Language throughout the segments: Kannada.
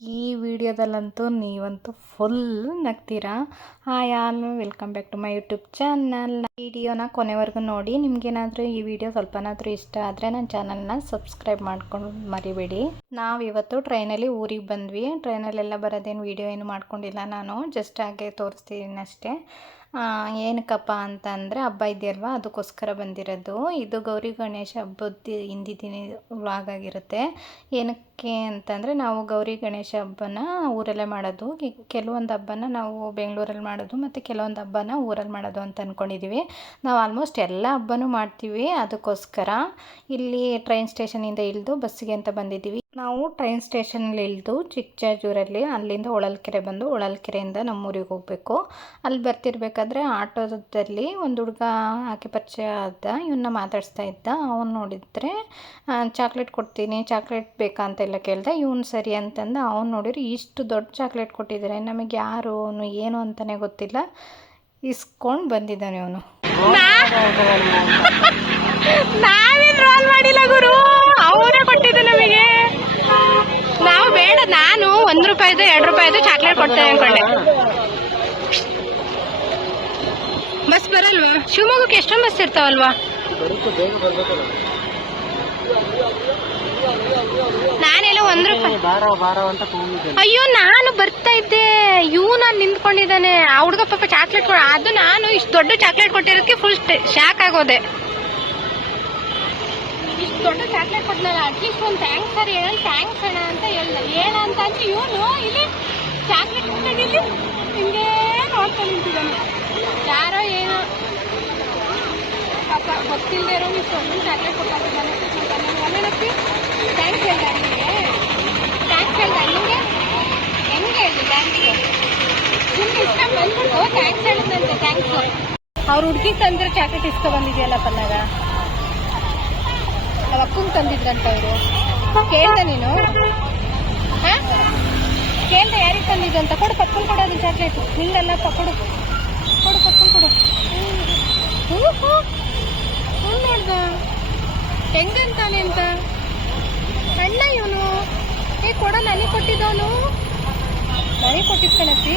ಈ ವಿಡಿಯೋದಲ್ಲಂತೂ ನೀವಂತೂ ಫುಲ್ ನಗ್ತೀರಾ. Hi all, welcome back to my YouTube channel. ವಿಡಿಯೋನ ಕೊನೆವರೆಗೂ ನೋಡಿ. ನಿಮ್ಗೇನಾದರೂ ಈ ವಿಡಿಯೋ ಸ್ವಲ್ಪನಾದರೂ ಇಷ್ಟ ಆದರೆ ನನ್ನ ಚಾನಲ್ನ ಸಬ್ಸ್ಕ್ರೈಬ್ ಮಾಡ್ಕೊಂಡು ಮರಿಬೇಡಿ. ನಾವಿವತ್ತು ಟ್ರೈನಲ್ಲಿ ಊರಿಗೆ ಬಂದ್ವಿ. ಟ್ರೈನಲ್ಲೆಲ್ಲ ಬರೋದೇನು ವಿಡಿಯೋ ಏನು ಮಾಡ್ಕೊಂಡಿಲ್ಲ, ನಾನು ಜಸ್ಟ್ ಹಾಗೆ ತೋರಿಸ್ತೀನಿ ಅಷ್ಟೇ. ಏನಕ್ಕಪ್ಪ ಅಂತಂದರೆ ಹಬ್ಬ ಇದೆಯಲ್ವ, ಅದಕ್ಕೋಸ್ಕರ ಬಂದಿರೋದು. ಇದು ಗೌರಿ ಗಣೇಶ ಹಬ್ಬದ ಹಿಂದಿನ ವ್ಲಾಗ್ ಆಗಿರುತ್ತೆ. ಏನಕ್ಕೆ ಅಂತಂದರೆ ನಾವು ಗೌರಿ ಗಣೇಶ ಹಬ್ಬನ ಊರಲ್ಲೇ ಮಾಡೋದು. ಕೆಲವೊಂದು ಹಬ್ಬನ ನಾವು ಬೆಂಗಳೂರಲ್ಲಿ ಮಾಡೋದು ಮತ್ತು ಕೆಲವೊಂದು ಹಬ್ಬನ ಊರಲ್ಲಿ ಮಾಡೋದು ಅಂತ ಅಂದ್ಕೊಂಡಿದ್ದೀವಿ. ನಾವು ಆಲ್ಮೋಸ್ಟ್ ಎಲ್ಲ ಹಬ್ಬನೂ ಮಾಡ್ತೀವಿ. ಅದಕ್ಕೋಸ್ಕರ ಇಲ್ಲಿ ಟ್ರೈನ್ ಸ್ಟೇಷನಿಂದ ಇಳಿದು ಬಸ್ಸಿಗೆ ಅಂತ ಬಂದಿದ್ದೀವಿ. ನಾವು ಟ್ರೈನ್ ಸ್ಟೇಷನಲ್ಲಿ ಇಳಿದು ಚಿಕ್ಕಜಾಜೂರಲ್ಲಿ, ಅಲ್ಲಿಂದ ಹೊಳಲ್ಕೆರೆ ಬಂದು ಹೊಳಲ್ಕೆರೆಯಿಂದ ನಮ್ಮೂರಿಗೆ ಹೋಗಬೇಕು. ಅಲ್ಲಿ ಬರ್ತಿರ್ಬೇಕಾದ್ರೆ ಆಟೋದಲ್ಲಿ ಒಂದು ಹುಡುಗ ಆಕೆ ಪರಿಚಯ ಆದ, ಇವನ್ನ ಮಾತಾಡಿಸ್ತಾ ಇದ್ದ. ಅವನು ನೋಡಿದರೆ ಚಾಕ್ಲೇಟ್ ಕೊಡ್ತೀನಿ, ಚಾಕ್ಲೇಟ್ ಬೇಕಾ ಅಂತೆಲ್ಲ ಕೇಳ್ದೆ. ಇವನು ಸರಿ ಅಂತಂದು ಅವ್ನು ನೋಡಿದ್ರೆ ಇಷ್ಟು ದೊಡ್ಡ ಚಾಕ್ಲೇಟ್ ಕೊಟ್ಟಿದ್ದಾರೆ. ನಮಗೆ ಯಾರು ಅವನು ಏನು ಅಂತಲೇ ಗೊತ್ತಿಲ್ಲ, ಇಸ್ಕೊಂಡು ಬಂದಿದ್ದಾನೆ ಅವನು. ನಾವೇನು ರೋಲ್ ಮಾಡಿಲ್ಲ ಗುರು, ಅವರೇ ಕೊಟ್ಟಿದ್ದು ನಮಗೆ. ನಾವು ಬೇಡ, ನಾನು ₹1 ₹2 ಚಾಕ್ಲೇಟ್ ಕೊಡ್ತೇನೆ ಅನ್ಕೊಂಡೆ. ಬಸ್ ಬರಲ್ವಾ? ಶಿವಮೊಗ್ಗಕ್ಕೆ ಎಷ್ಟೊಂದು ಬಸ್ ಇರ್ತಾವಲ್ವಾ? ನಾನೆಲ್ಲ ₹1. ಅಯ್ಯೋ, ನಾನು ಬರ್ತಾ ಇದ್ದೆ, ನಾನು ನಿಂತ್ಕೊಂಡಿದ್ದಾನೆ. ಆ ಹುಡುಗ ಪಾಪ ಚಾಕ್ಲೇಟ್ ಕೊಡ, ಅದು ನಾನು ಇಷ್ಟು ದೊಡ್ಡ ಚಾಕ್ಲೇಟ್ ಕೊಟ್ಟಿರೋದಕ್ಕೆ ಫುಲ್ ಶಾಕ್ ಆಗೋದೆ. ಇಷ್ಟು ದೊಡ್ಡ ಚಾಕ್ಲೇಟ್ ಕೊಟ್ಟನಲ್ಲ, ಅಟ್ಲೀಸ್ಟ್ ಒಂದು ಥ್ಯಾಂಕ್ಸ್ ಸರ್ ಹೇಳಿ, ಥ್ಯಾಂಕ್ಸ್ ಅಣ್ಣ ಅಂತ ಹೇಳ್ದೆ. ಏನಂತ ಅಂದ್ರೆ ಇವನು ಇಲ್ಲಿ ಚಾಕ್ಲೇಟ್ ಕೊಟ್ಟಿದ್ದು ಹಿಂಗೆ ನೋಡ್ತಾ ನಿಂತಿದ್ದಾನೆ. ಯಾರೋ ಏನೋ ಪಾಪ ಗೊತ್ತಿಲ್ಲದೆ ಇರೋ ಇಷ್ಟೊಂದು ಚಾಕ್ಲೇಟ್ ಕೊಟ್ಟಿದ್ದಾನೆ. ಒಮ್ಮೆನಪ್ಪಿ ಥ್ಯಾಂಕ್ಸ್ ಹೇಳ್ದ ನಿಮಗೆ, ಥ್ಯಾಂಕ್ಸ್ ಹೇಳ್ದ ನಿಮಗೆ, ಹೆಂಗೆ ಹೇಳ್ದೆ ಥ್ಯಾಂಕ್ಸ್? ನಿಮ್ಗೆ ಇಷ್ಟ ಬಂದ್ಬಿಟ್ಟು ಥ್ಯಾಂಕ್ಸ್ ಹೇಳಿದ್ನಂತೆ. ಥ್ಯಾಂಕ್ಸ್. ಅವ್ರ ಹುಡುಗಿ ತಂದ್ರೆ ಚಾಕ್ಲೇಟ್ ಇಸ್ಕೊ ಬಂದಿದೆಯಲ್ಲ ಪನ್ನಾಗ, ನಾವು ಅಕ್ಕಂಗೆ ತಂದಿದ್ರಂತ ಅವರು. ಕೇಳ್ದೆ ನೀನು? ಹಾಂ, ಕೇಳ್ದೆ ಯಾರಿಗೆ ತಂದಿದ್ದಂತ? ಕೊಡು, ಪಕ್ಕಂಗೆ ಕೊಡೋದು ಚಾಕ್ಲೇಟ್. ನಿಂಗಲ್ಲಪ್ಪ, ಕೊಡು ಕೊಡು, ಪಕ್ಕಂಗೆ ಕೊಡು. ನೋಡ್ದ ಹೆಂಗಂತಾನೆ ಅಂತ ಅಣ್ಣ ಇವನು. ಕೊಡ, ನನಗೆ ಕೊಟ್ಟಿದ್ದವನು, ನನಗೆ ಕೊಟ್ಟಿದ್ ಕಣಪ್ಪಿ.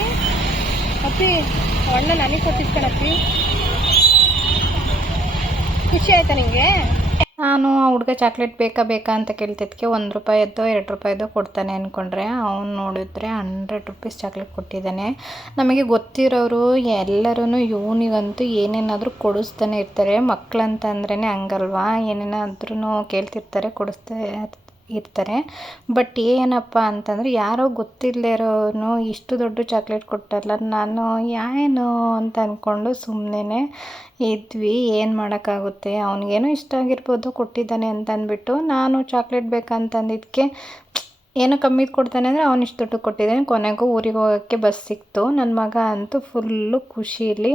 ಅಪ್ಪಿ ಅಣ್ಣ ನನಗೆ ಕೊಟ್ಟಿದ್ ಕಣಪ್ಪಿ. ಖುಷಿ ಆಯ್ತಾ ನಿಂಗೆ? ನಾನು ಆ ಹುಡುಗ ಚಾಕ್ಲೇಟ್ ಬೇಕಾ ಅಂತ ಕೇಳ್ತಿದ್ದಕ್ಕೆ ₹1 ₹2 ಕೊಡ್ತಾನೆ ಅಂದ್ಕೊಂಡ್ರೆ, ಅವ್ನು ನೋಡಿದ್ರೆ ₹100 ಚಾಕ್ಲೇಟ್ ಕೊಟ್ಟಿದ್ದಾನೆ. ನಮಗೆ ಗೊತ್ತಿರೋರು ಎಲ್ಲರೂ ಇವನಿಗಂತೂ ಏನೇನಾದರೂ ಕೊಡಿಸ್ತಾನೆ ಇರ್ತಾರೆ. ಮಕ್ಕಳಂತ ಅಂದ್ರೇ ಹಂಗಲ್ವಾ, ಏನೇನಾದ್ರೂ ಕೇಳ್ತಿರ್ತಾರೆ, ಕೊಡಿಸ್ತಾ ಇರ್ತಾರೆ. ಬಟ್ ಏನಪ್ಪ ಅಂತಂದರೆ ಯಾರೋ ಗೊತ್ತಿಲ್ಲದೆ ಇರೋನು ಇಷ್ಟು ದೊಡ್ಡ ಚಾಕ್ಲೇಟ್ ಕೊಟ್ಟಲ್ಲ. ನಾನು ಏನು ಅಂತ ಅಂದ್ಕೊಂಡು ಸುಮ್ಮನೆ ಇದ್ವಿ. ಏನು ಮಾಡೋಕ್ಕಾಗುತ್ತೆ, ಅವನಿಗೇನೋ ಇಷ್ಟ ಆಗಿರ್ಬೋದು, ಕೊಟ್ಟಿದ್ದಾನೆ ಅಂತ ಅಂದ್ಬಿಟ್ಟು. ನಾನು ಚಾಕ್ಲೇಟ್ ಬೇಕಂತಂದಿದ್ದಕ್ಕೆ ಏನೋ ಕಮ್ಮಿದು ಕೊಡ್ತಾನೆ ಅಂದರೆ ಅವ್ನು ಇಷ್ಟು ದುಡ್ಡು ಕೊಟ್ಟಿದ್ದಾನೆ. ಕೊನೆಗೂ ಊರಿಗೆ ಹೋಗೋಕ್ಕೆ ಬಸ್ ಸಿಕ್ತು. ನನ್ನ ಮಗ ಅಂತೂ ಫುಲ್ಲು ಖುಷಿಯಲ್ಲಿ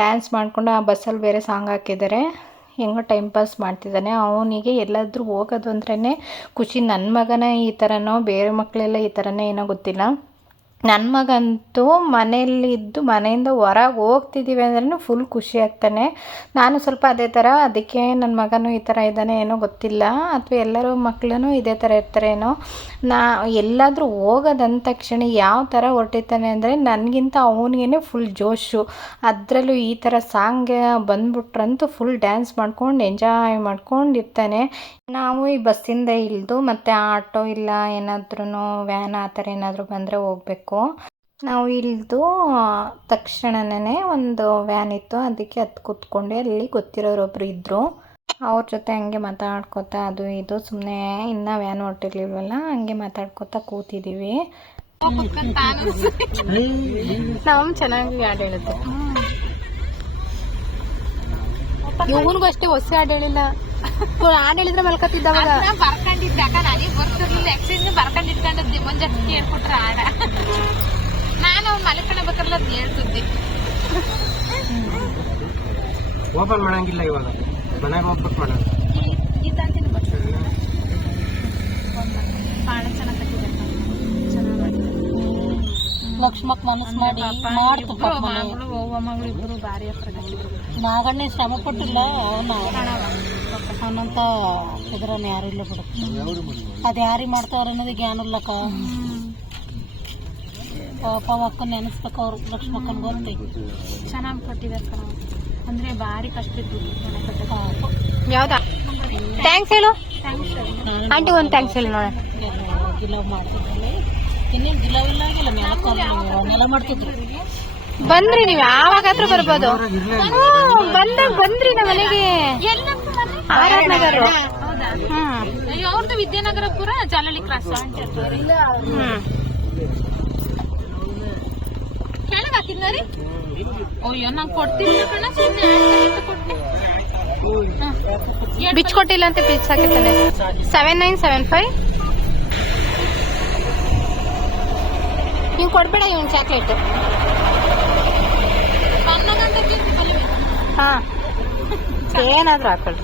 ಡ್ಯಾನ್ಸ್ ಮಾಡಿಕೊಂಡು, ಆ ಬಸ್ಸಲ್ಲಿ ಬೇರೆ ಸಾಂಗ್ ಹಾಕಿದ್ದಾರೆ, ಹೆಂಗೋ ಟೈಮ್ ಪಾಸ್ ಮಾಡ್ತಿದ್ದಾನೆ. ಅವನಿಗೆ ಎಲ್ಲಾದರೂ ಹೋಗೋದು ಅಂದ್ರೇ ಖುಷಿ. ನನ್ನ ಮಗನ ಈ ಥರನೋ ಬೇರೆ ಮಕ್ಕಳೆಲ್ಲ ಈ ಥರನೇ ಏನೋ ಗೊತ್ತಿಲ್ಲ. ನನ್ನ ಮಗಂತೂ ಮನೆಯಲ್ಲಿದ್ದು ಮನೆಯಿಂದ ಹೊರಗೆ ಹೋಗ್ತಿದ್ದೀವಿ ಅಂದ್ರೂ ಫುಲ್ ಖುಷಿ ಆಗ್ತಾನೆ. ನಾನು ಸ್ವಲ್ಪ ಅದೇ ಥರ, ಅದಕ್ಕೆ ನನ್ನ ಮಗನೂ ಈ ಥರ ಇದ್ದಾನೆ ಏನೋ ಗೊತ್ತಿಲ್ಲ, ಅಥವಾ ಎಲ್ಲರೂ ಮಕ್ಕಳೂ ಇದೇ ಥರ ಇರ್ತಾರೇನೋ. ಎಲ್ಲಾದರೂ ಹೋಗೋದಂದ ತಕ್ಷಣ ಯಾವ ಥರ ಹೊರಟಿರ್ತಾನೆ ಅಂದರೆ ನನಗಿಂತ ಅವನಿಗೇ ಫುಲ್ ಜೋಶು. ಅದರಲ್ಲೂ ಈ ಥರ ಸಾಂಗ್ ಬಂದ್ಬಿಟ್ರಂತೂ ಫುಲ್ ಡ್ಯಾನ್ಸ್ ಮಾಡ್ಕೊಂಡು ಎಂಜಾಯ್ ಮಾಡ್ಕೊಂಡಿರ್ತಾನೆ. ನಾವು ಈ ಬಸ್ಸಿಂದ ಇಳಿದು ಮತ್ತು ಆಟೋ ಇಲ್ಲ ಏನಾದ್ರೂ ವ್ಯಾನ್ ಆ ಥರ ಏನಾದರೂ ಬಂದರೆ ಹೋಗಬೇಕು. ನಾವು ಇಳಿದು ತಕ್ಷಣವೇ ಒಂದು ವ್ಯಾನ್ ಇತ್ತು, ಅದಕ್ಕೆ ಹತ್ತು ಕೂತ್ಕೊಂಡೆ. ಅಲ್ಲಿ ಗೊತ್ತಿರೋರೊಬ್ರು ಇದ್ದರು, ಅವ್ರ ಜೊತೆ ಹಂಗೆ ಮಾತಾಡ್ಕೋತಾ ಅದು ಇದು ಸುಮ್ಮನೆ, ಇನ್ನೂ ವ್ಯಾನ್ ಹೊರಟಿರ್ಲಿಲ್ವಲ್ಲ, ಹಂಗೆ ಮಾತಾಡ್ಕೋತಾ ಕೂತಿದ್ದೀವಿ. ನಾವು ಚೆನ್ನಾಗಿ ಹಾಡು ಹೇಳುತ್ತೆ. ಇವನಿಗೂ ಅಷ್ಟೇ ಹೊಸ ಹಾಡು ಹೇಳಿಲ್ಲ, ಹಾಡು ಹೇಳಿದ್ರೆ ಮಲ್ಕೊತಿದ್ದವಾಗ ಬರ್ಕೊಂಡಿದ್ದಾಗ ನನಗೆ ಬರ್ತಿರ್ಲಿಲ್ಲ. ಎಕ್ಸೈಸ್ ಬರ್ಕೊಂಡಿಟ್ಕೊಂಡಿದ್ದೆ, ಮುಂಜೆ ಹೇಳ್ಕೊಟ್ರೆ ಹಾಡ. ನಾನು ಅವ್ನು ಮಲ್ಕೊಂಡ್ಬೇಕಲ್ಲ ಅದು ಹೇಳ್ತಿದ್ದೆ. ಓಪನ್ ಮಾಡಂಗಿಲ್ಲ ಇವಾಗ, ಮನೆಗೆ ಹೋಗ್ಬಿಟ್ಟು ಮಾಡೋದು. ಭಾಳ ಚೆನ್ನಾಗಿ ಕಟ್ಟಿದ್ದಾರೆ. ಲಕ್ಷ್ಮಕ್ ಮನಸ್ಸು ಮಾಡಿ ಮಾಡ್ತು. ಮಗಳು ಇಬ್ಬರು ಭಾರಿ ಹತ್ರ ನಾಗಣ್ಣ ಶ್ರಮ ಪಟ್ಟಿಲ್ಲ, ಅವನಂತ ಇದ್ರನ್ನ ಯಾರು ಇಲ್ಲ ಬಿಡು. ಅದು ಯಾರಿಗೆ ಮಾಡ್ತಾವ್ರ ಅನ್ನೋದು ಜ್ಞಾನ ಇಲ್ಲಕ್ಕ. ಪಾಪ ಅಕ್ಕನ ನೆನೆಸ್ಬೇಕು ಅವ್ರು ಲಕ್ಷ್ಮಕ್ಕನ್ ಗೊತ್ತೇ ಚೆನ್ನಾಗಿ ಕೊಟ್ಟಿದ್ದಾರೆ ಕಣ, ಅಂದ್ರೆ ಭಾರಿ ಕಷ್ಟ ಇತ್ತು ಮನೆ ಕಟ್ಟಕ್ಕೆ. ಪಾಪ ಯಾವ್ದಾ ಥ್ಯಾಂಕ್ಸ್ ಹೇಳು ಥ್ಯಾಂಕ್ಸ್ ಆಂಟಿ, ಒಂದು ಥ್ಯಾಂಕ್ಸ್ ಹೇಳು ನೋಡ. ಗಿಲವ್ ಮಾಡ್ತಿದ್ವಿ, ಇನ್ನೇನು ಗಿಲವ್ ಇಲ್ಲ ಆಗಿಲ್ಲ, ನೆಲ ಮಾಡ್ತಿದ್ರು. ಬಂದ್ರಿ ನೀವು ಯಾವಾಗಾದ್ರೂ ಬರ್ಬೋದು. ಬಂದ್ರಿ ನಮ್ಮ ಮನೆಗೆ ಆರ್ ನಗರ. ಅಯ್ಯೋ ಅವ್ರದ್ದು ವಿದ್ಯಾನಗರಪುರ ಜಾಲಹಳ್ಳಿ ಕ್ರಾಸ್. ಕೆಳಗೆ ಹಾಕಿದ್ರಿ? ಅಯ್ಯೋ ನಂಗೆ ಕೊಡ್ತೀನಿ ಕಣ, ಸುಮ್ಮನೆ ಬಿಚ್ ಕೊಟ್ಟಿಲ್ಲ ಅಂತ ಬಿಚ್ ಹಾಕಿರ್ತಾನೆ. 7975 ನೀವು ಕೊಡ್ಬೇಡ ಇವನ್ ಚಾಕ್ಲೇಟ್. ಹಾ ಏನಾದ್ರೂ ಹಾಕೊಳ್ಳಿ.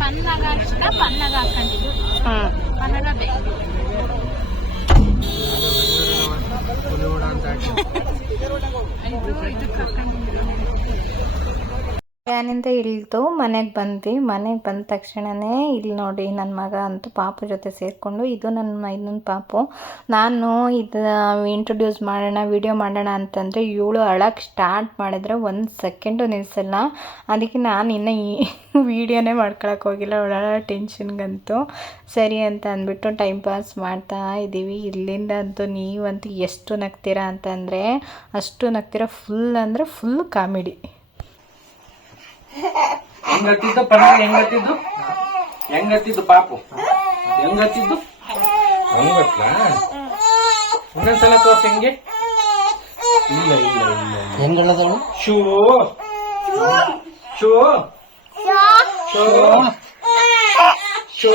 ಪನ್ನಾಗ ಇಷ್ಟ, ಪನ್ನಾಗ ಹಾಕೊಂಡಿದ್ದು. ಪನ್ನಾಗ ಬೇಕು. ಇದಕ್ಕೆ ಹಾಕೊಂಡಿದ್ದು. ವ್ಯಾನಿಂದ ಇಳಿದು ಮನೆಗೆ ಬಂದ್ವಿ. ಮನೆಗೆ ಬಂದ ತಕ್ಷಣವೇ ಇಲ್ಲಿ ನೋಡಿ ನನ್ನ ಮಗ ಅಂತೂ ಪಾಪು ಜೊತೆ ಸೇರಿಕೊಂಡು, ಇದು ನನ್ನ ಇನ್ನೊಂದು ಪಾಪು. ನಾನು ಇದು ಇಂಟ್ರೊಡ್ಯೂಸ್ ಮಾಡೋಣ, ವಿಡಿಯೋ ಮಾಡೋಣ ಅಂತಂದರೆ ಇವಳು ಅಳಕ್ಕೆ ಸ್ಟಾರ್ಟ್ ಮಾಡಿದ್ರೆ 1 ಸೆಕೆಂಡು ನಿಲ್ಲಿಸಲ್ಲ. ಅದಕ್ಕೆ ನಾನು ಇನ್ನೂ ಈ ವಿಡಿಯೋನೇ ಮಾಡ್ಕೊಳಕ್ಕೆ ಹೋಗಿಲ್ಲ, ಅವಳ ಟೆನ್ಷನ್ಗಂತೂ. ಸರಿ ಅಂತ ಅಂದ್ಬಿಟ್ಟು ಟೈಮ್ ಪಾಸ್ ಮಾಡ್ತಾ ಇದ್ದೀವಿ. ಇಲ್ಲಿಂದ ಅಂತೂ ನೀವಂತೂ ಎಷ್ಟು ನಗ್ತೀರಾ ಅಂತಂದರೆ ಅಷ್ಟು ನಗ್ತೀರಾ. ಫುಲ್ ಅಂದರೆ ಫುಲ್ ಕಾಮಿಡಿ. ಹೆಂಗತ್ತಿದ್ದು ಪನ್ನಾಗ, ಹೆಂಗತ್ತಿದ್ದು ಪಾಪು, ಹೆಂಗತ್ತಿದ್ದು ಹೆಂಗತ್ತ ಇನ್ನೊಂದ್ಸಲ ತೋರ್ಸ ಹೆಂಗೆ. ಇಲ್ಲ ಇಲ್ಲ ಇಲ್ಲ ಹೆಂಗಳದವಳು ಶೂ ಶೂ ಶೂ ಶೂ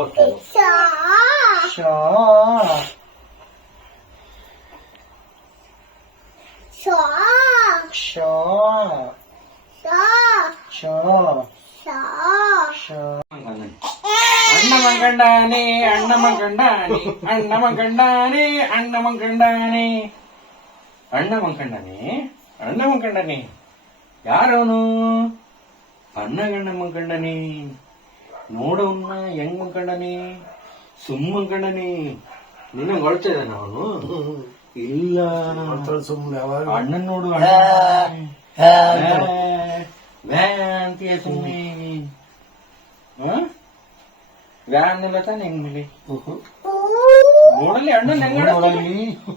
ಓಕೆ ಅಣ್ಣ ಮಂಗಂಡಾನೆ, ಅಣ್ಣ ಮಂಗಂಡಾನೆ, ಅಣ್ಣ ಮಂಗಂಡಾನೆ, ಅಣ್ಣ ಮಂಗಂಡಾನೆ, ಅಣ್ಣ ಮಂಗಂಡಾನೆ, ಅಣ್ಣ ಮಂಗಂಡಾನೆ. ಯಾರವನು? ಪನ್ನಗಣ್ಣ ಮಂಗಂಡನೆ. ನೋಡವನ್ನ ಹೆಂಗ್ ಮಂಗಂಡನೆ, ಸುಮ್ಮ ಮಂಗಂಡನೆ. ನಿನ್ನ ಹೊಳ್ತಾ ಇದ್ದಾನ ಅವನು? ಇಲ್ಲ, ಸುಮ್ಮನೆ ಅಣ್ಣನ್ ನೋಡು, ವ್ಯಾ ಅಂತೀಯ ಸುಮ್ಮನೆ. ವ್ಯಾ ಅನ್ನಲ್ಲ ತಾನೆ ಹೆಂಗ್ ಮೇಲೆ ನೋಡಲಿ ಅಣ್ಣನ್ ಹೆಂಗ.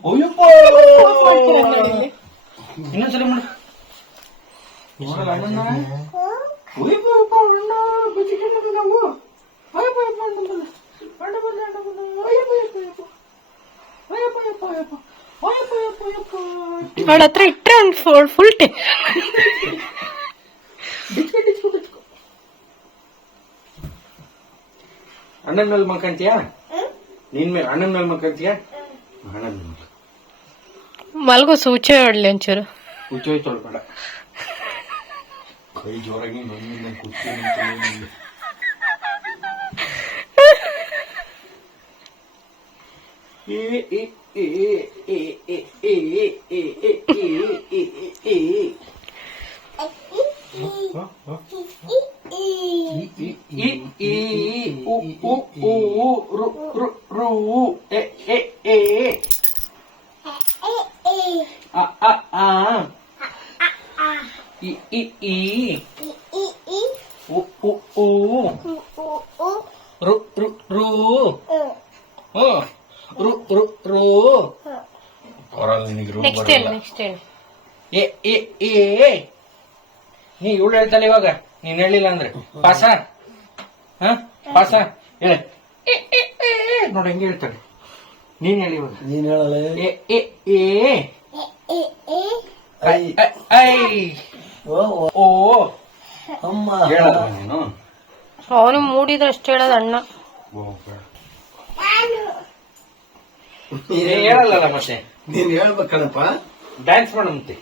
ಅಯ್ಯಪ್ಪ ಇನ್ನೊಂದ್ಸಲ ಮಾಡು. ನೋಡಲ್ಲ ಅಣ್ಣನ. ಅಯ್ಯಪ್ಪ ಅಣ್ಣ ಬಚ್ಚಿಟ್ಟು ನಾವು. ಅಯ್ಯಪ್ಪ ಅಣ್ಣ ಬಂದ, ಅಣ್ಣ ಬಂದ, ಅಣ್ಣ ಬಂದ. ಅಯ್ಯಪ್ಪ ಅಯ್ಯಪ್ಪ ಅಯ್ಯಪ್ಪ ಅಯ್ಯಪ್ಪ ಅಯ್ಯಪ್ಪ ಅಯ್ಯಪ್ಪ ಅಯ್ಯಪ್ಪ ಅಯ್ಯಪ್ಪ ಅಯ್ಯಪ್ಪ. ಅವಳ ಹತ್ರ ಇಟ್ಟರೆ ಒಂದು ಫುಲ್ ಅಣ್ಣನ ಮೇಲೆ ಮಕ್ಕಂತೀಯಾ? ನಿನ್ ಮೇಲೆ ಅಣ್ಣನ ಮೇಲೆ ಮಕ್ಕಂತೀಯಾ? ಅಣ್ಣನ ಮೇಲೆ ಮಲ್ಗು. ಸೂಚೆ ಹೊಡ್ಲಿ ಒಂಚೂರು. ಹುಚ್ಚೋಯ್ ತೊಳ್ಬೇಡ. ಕೈ ಜೋರಾಗಿ ಬಂದಿಲ್ಲ ಕುರ್ಚಿ. ನೆಕ್ಸ್ಟ್ ಹೇಳಿ. ನೀ ಇವಳು ಹೇಳ್ತಾಳೆ ಇವಾಗ, ನೀನ್ ಹೇಳಿಲ್ಲ ಅಂದ್ರೆ ಪಾಸ. ಪಾಸ ಹೇಳ. ನೋಡಿ ಹೆಂಗೆ ಹೇಳ್ತಾಳೆ. ನೀನ್ ಹೇಳಿ ಇವಾಗ. ನೀನ್ ಹೇಳಲೆ. ಓ ಅಮ್ಮ ಹೇಳಲ್ಲ ನೀನು. ಅವನು ಮೂಡಿದ್ರೆ ಅಷ್ಟು ಹೇಳೋದು ಅಣ್ಣ. ಹೇಳಲ್ಲ ಮತ್ತೆ ನೀನ್ ಹೇಳ್ಬೇಕಣಪ್ಪ. ಡ್ಯಾನ್ಸ್ ಮಾಡಂತೆ.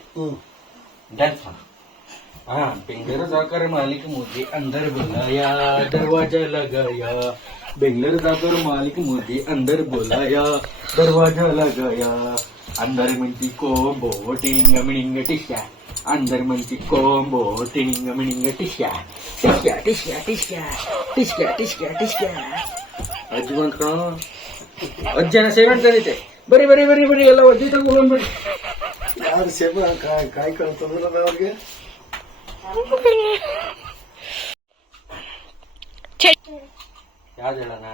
ಡ್ಯಾನ್ಸ್ ಮಾಡ. ಬೆಂಗಳೂರು ಸಾಕಾರ ಮಾಲೀಕ ಮೋದಿ ಅಂದರ್ ಬೋಲಾಯಾ ದರ್ವಾಜಾ ಲಗಾಯಾ. ಬೆಂಗಳೂರು ಸಾಕಾರ ಮಾಲೀಕ ಮೋದಿ ಅಂದರ್ ಬೋಲಾಯಾ ದರ್ವಾಜಾ ಲಗಾಯಾ. अंदर मिलती को बोटिंग मिनिंग टिश्या అందరి మంచి కోంబో తినింగ మినింగ ಟಿಶ್ಯಾ ಟಿಶ್ಯಾ ಟಿಶ್ಯಾ ಟಿಶ್ಯಾ ಟಿಶ್ಯಾ ಟಿಶ್ಯಾ ಟಿಶ್ಯಾ ಅಜ್ಜಿ ಬಂದ್ಕೊಂಡು ಅಜ್ಜನ ಸೇವೆ ತಂದಿದ್ದೆ. ಬರೀ ಬರೀ ಬರೀ ಬರೀ ಎಲ್ಲ ಅಜ್ಜಿ ತಗೊಂಡ್ಬಿಡಿ. ಯಾರು ಸೇಬ ಕಾಯಿ ಕಳ್ತಂದ್ರಲ್ಲ ಅವ್ರಿಗೆ. ಯಾವ್ದು ಹೇಳೋಣ?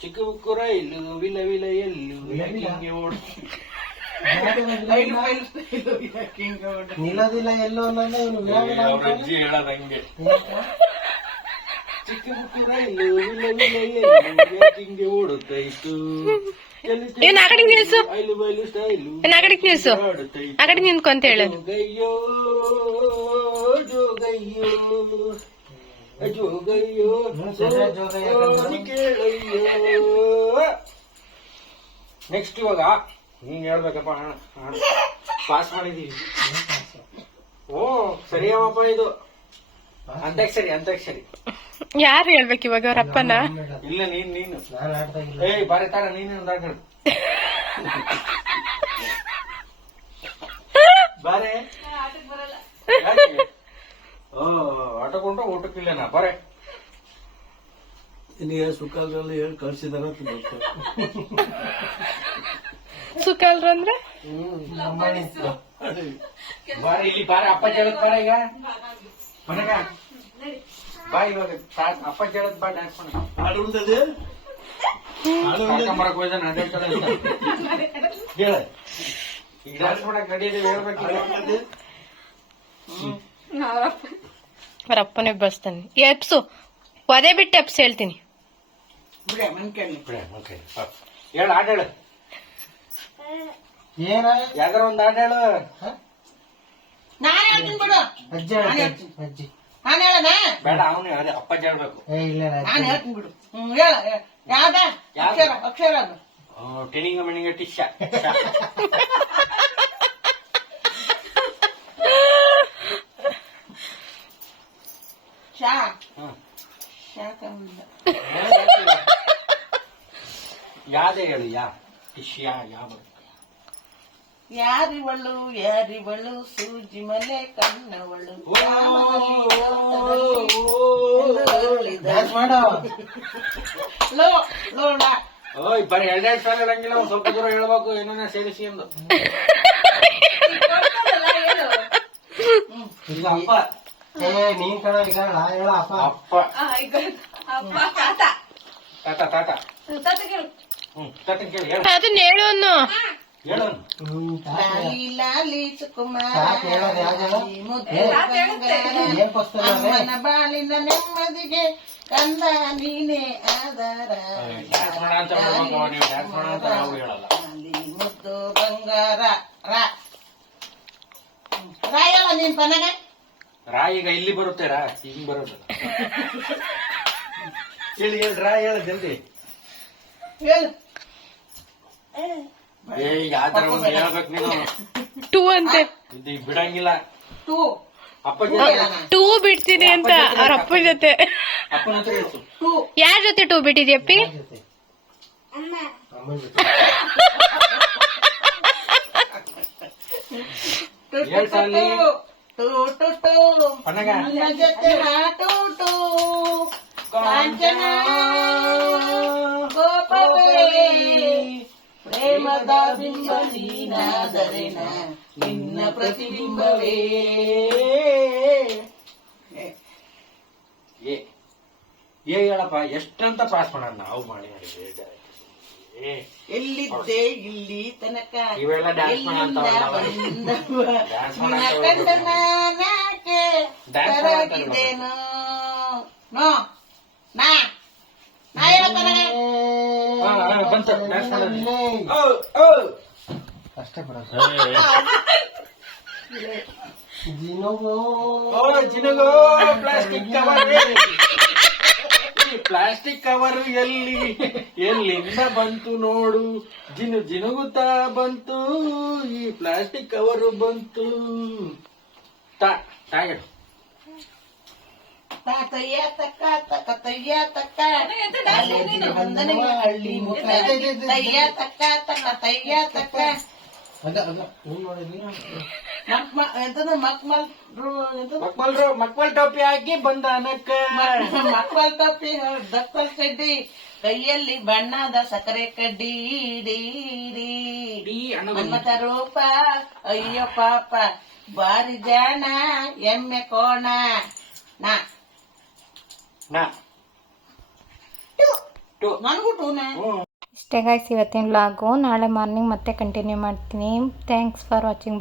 ಚಿಕ್ಕ ಬುಕ್ಕು ರೈಲು ವಿಲ ವಿಲ ಎಲ್ಲು ಹಿಂಗೆ ಓಡು ನಿಲ್ಲದಿಲ್ಲ ಎಲ್ಲೋ ಅನ್ನೋದು ಇವನು ಅಜ್ಜಿ ಹೇಳೋದು ಹಂಗೆ. ಚಿಕ್ಕ ಬುಕ್ಕು ರೈಲು ವಿಲ ವಿಲ ಎಲ್ಲು ಹಿಂಗೆ ಓಡುತ್ತೈತು ಬೈಲು ಬೈಲು ಸ್ಟೈಲು ಆ ಕಡೆ ನಿಂತ್ಕೊಂತ ಹೇಳು. ಜೋಗಯ್ಯೋ ಜೋಗಯ್ಯೋ ಜೋಗಯ್ಯೋ ಕೇಳಯ್ಯೋ. ನೆಕ್ಸ್ಟ್ ಇವಾಗ ನೀನ್ ಹೇಳ್ಬೇಕಪ್ಪ. ಪಾಸ್ ಮಾಡಿದೀವಿ. ಓ ಸರಿಯಮ್ಮಪ್ಪ ಇದು. ಅಂತ್ಯಾಕ್ಷರಿ ಅಂತ್ಯಾಕ್ಷರಿ. ಯಾರು ಹೇಳ್ಬೇಕು ಇವಾಗ ಅವ್ರ ಅಪ್ಪನ? ಇಲ್ಲ ನೀನು ನಾನು ಆಡ್ತಾ ಇಲ್ಲ. ಏಯ್ ಬಾರಿ ತಾರ ನೀನು ಒಂದಾಗ ಬಾರೆ. ಓ ಆಟಕೊಂಡ್ರೆ ಊಟಕ್ಕಿಲ್ಲನಾ ಬಾರೆ. ನಿನಗೆ ಸುಖಾಲ್ರಲ್ಲಿ ಹೇಳಿ ಕಳ್ಸಿದಾರ ಸುಖಲ್ರು ಅಂದ್ರೆ ಬಾರಿ ಇಲ್ಲಿ ಬಾರೆ. ಅಪ್ಪ ಹೇಳದ್ ಬಾರ ಈಗ ಮನೆಗ ಬಾ. ಇವಾಗ ಅಪ್ಪ ಹೇಳದ್ ಬಾ ಡ್ಯಾನ್ಸ್ ಮಾಡ. ಆಡುಂದದೆ ಮರಕ್ ಹೋಯ್ದ ಅಡ್ಡಾಡ್ತಾನೆ ಹೇಳ. ಈಗ ಡ್ಯಾನ್ಸ್ ಮಾಡಕ್ ನಡೀತೀವಿ ಹೇಳ್ಬೇಕಿಲ್ಲ. ಅವ್ರ ಅಪ್ಪನೇ ಬಸ್ತಾನೆ. ಎಪ್ಸು ಅದೇ ಬಿಟ್ಟು ಎಪ್ಸ್ ಹೇಳ್ತೀನಿ. ಹೇಳ ಆಟ ಹೇಳು. ಏನ ಯಾವ್ದಾರ ಒಂದ್ ಆಟ ಹೇಳು. ನಾನು ಹೇಳ್ತೀನಿ ಬಿಡು. ಅಜ್ಜಿ ಅಜ್ಜಿ ನಾನು ಹೇಳದ ಬೇಡ ಅವನು ಅದೇ ಅಪ್ಪ ಹೇಳ್ಬೇಕು. ಇಲ್ಲ ನಾನು ಹೇಳ್ತೀನಿ ಬಿಡು. ಹೇಳ ಯಾವ್ದ ಅಕ್ಷರ ಅಕ್ಷರ ಅದು. ಟೆನಿಂಗ ಮೆಣಿಂಗ ಟಿಶ್ಯ ಶಾ ಶಾಕಂಬ ಯಾವ್ದೇ ಹೇಳು. ಯಾ ಟಿಶ್ಯ ಯಾವ ಯಾರಿವಳು ಸೂಜಿ ಮಲೆ ಕಣ್ಣವಳು ಡ್ಯಾನ್ಸ್ ಮಾಡೋ. ಲೋ ಲೋಡ ಓಯ್ ಬರೀ ಎರಡೆರಡು ಸಾಲ ಇರಂಗಿಲ್ಲ. ಒಂದ್ ಸ್ವಲ್ಪ ದೂರ ಹೇಳ್ಬೇಕು ಏನನ್ನ ಸೇರಿಸಿ ಎಂದು. ಈಗ ಅಪ್ಪ ಏ ನೀನ್ ಕಣ ಈಗ ನಾ ಹೇಳ ಅಪ್ಪ. ಅಪ್ಪ ತಾತ ತಾತ ತಾತ ಕೇಳಿ ಹೇಳು. ಅದನ್ನ ಹೇಳು ಅನ್ನು. ಹೇಳು. ಲಾಲಿ ಸುಕುಮಾರ ಸಾಕ್ ಹೇಳೋದು ಯಾವ್ದು? ಏನ್ ಪುಸ್ತಕ ಅದು? ಅಮ್ಮನ ಬಾಳಿನ ನೆಮ್ಮದಿಗೆ ಕಂದ ನೀನೇ ಆಧಾರ. ಡ್ಯಾನ್ಸ್ ಮಾಡ ಅಂತ ಹೇಳ್ಬೇಕು. ನೀವು ಡ್ಯಾನ್ಸ್ ಮಾಡ ಅಂತ ನಾವು ಹೇಳಲ್ಲ. ಲಾಲಿ ಮುದ್ದು ಬಂಗಾರ ರಾ ರಾಯಲ್ಲ ನೀನ್ ಪನಗ ರಾ ಈಗ ಇಲ್ಲಿ ಬರುತ್ತೆ. ರಾ ಹಿಂಗ್ ಬರುತ್ತೆ. ಹೇಳಿ ಹೇಳಿ ರಾ ಹೇಳ ಜಲ್ದಿ. ಹೇಳು. ಏ ಯಾವ್ದಾರ ಒಂದು ಹೇಳ್ಬೇಕು ನೀನು. ಟೂ ಅಂತೆ. ಇದು ಬಿಡಂಗಿಲ್ಲ. ಟೂ ಅಪ್ಪ ಜೊತೆ ಟೂ ಬಿಡ್ತೀನಿ ಅಂತ ಅವ್ರ ಅಪ್ಪನ ಜೊತೆ. ಅಪ್ಪನ ಹತ್ರ ಹೇಳ್ತು. ಟೂ ಯಾರ ಜೊತೆ ಟೂ ಬಿಟ್ಟಿದ್ಯಪ್ಪಿ? ಜೊತೆ ಅಮ್ಮನ ಜೊತೆ ಹೇಳ್ತಾನೆ. ಟೂ ಟೂ ಟೂ ಪನ್ನಗ ನನ್ನ ಜೊತೆ ಟೂ ಟೂ ಕಾಂಚನ ಗೋಪವೇ ಪ್ರೇಮದ ಬಿಂಬ ನೀನಾದರೆನ ನಿನ್ನ ಪ್ರತಿಬಿಂಬವೇ. ಏ ಹೇಳಪ್ಪ ಎಷ್ಟಂತ ಪಾಸ್ ಮಾಡೋಣ ನಾವು ಮಾಡಿ ಏ ಎಲ್ಲಿದ್ದೆ ಇಲ್ಲಿ ತನಕ ಇವೆಲ್ಲ dance ಎಲ್ಲಿಂದ ಮಾಡಂತವಲ್ಲ. ಬಂದವ Dance ನಿನ್ನ ಮಾಡಂತವಲ್ಲ. ಕಂಡ ನಾನಾಕೆ Dance ಕರಗಿದ್ದೇನೋ ನೋ ನಾ ಹೇಳಪ್ಪನ ಬಂತು ಡ್ಯಾನ್ಸ್ ಮಾಡೋದು. ಅಷ್ಟೇ ಬರೋದು. ಜಿನುಗೋ ಜಿನುಗೋ ಪ್ಲಾಸ್ಟಿಕ್ ಕವರ್. ಈ ಪ್ಲಾಸ್ಟಿಕ್ ಕವರ್ ಎಲ್ಲಿಂದ ಬಂತು ನೋಡು. ಜಿನುಗುತ್ತಾ ಬಂತು ಈ ಪ್ಲಾಸ್ಟಿಕ್ ಕವರ್ ಬಂತು. ತಾಗಡು ತಾತಯ್ಯ ತಕ್ಕ ತಕ್ಕ ತಯ್ಯ ತಕ್ಕ ಕಾಲೇಜಿನ ಬಂದನಿಗೆ ಹಳ್ಳಿ ಮುಖ ತಯ್ಯ ತಕ್ಕ ತಕ್ಕ ತಯ್ಯ ತಕ್ಕ ಅದ ಏನ್ ಮಾಡಿದ್ನಿ ಎಂತದ ಮಕ್ಮಲ್ ಟೋಪಿ ಹಾಕಿ ಬಂದ ಅನಕ್ಕ ಮಕ್ಕಳ ತಪ್ಪಿ ದಕ್ಕಲ್ ಕಡ್ಡಿ ಕೈಯಲ್ಲಿ ಬಣ್ಣದ ಸಕ್ಕರೆ ಕಡ್ಡಿ ಮನ್ಮಥ ರೂಪ ಅಯ್ಯೋ ಪಾಪ ಬಾರಿ ಜಾಣ ಎಮ್ಮೆ ಕೋಣ ನನಗೂ ಟೂನೆ. ಇಷ್ಟೇ ಗಾಯ್ಸ್ ಇವತ್ತಿನ ವ್ಲಾಗು. ನಾಳೆ ಮಾರ್ನಿಂಗ್ ಮತ್ತೆ ಕಂಟಿನ್ಯೂ ಮಾಡ್ತೀನಿ. Thanks for watching.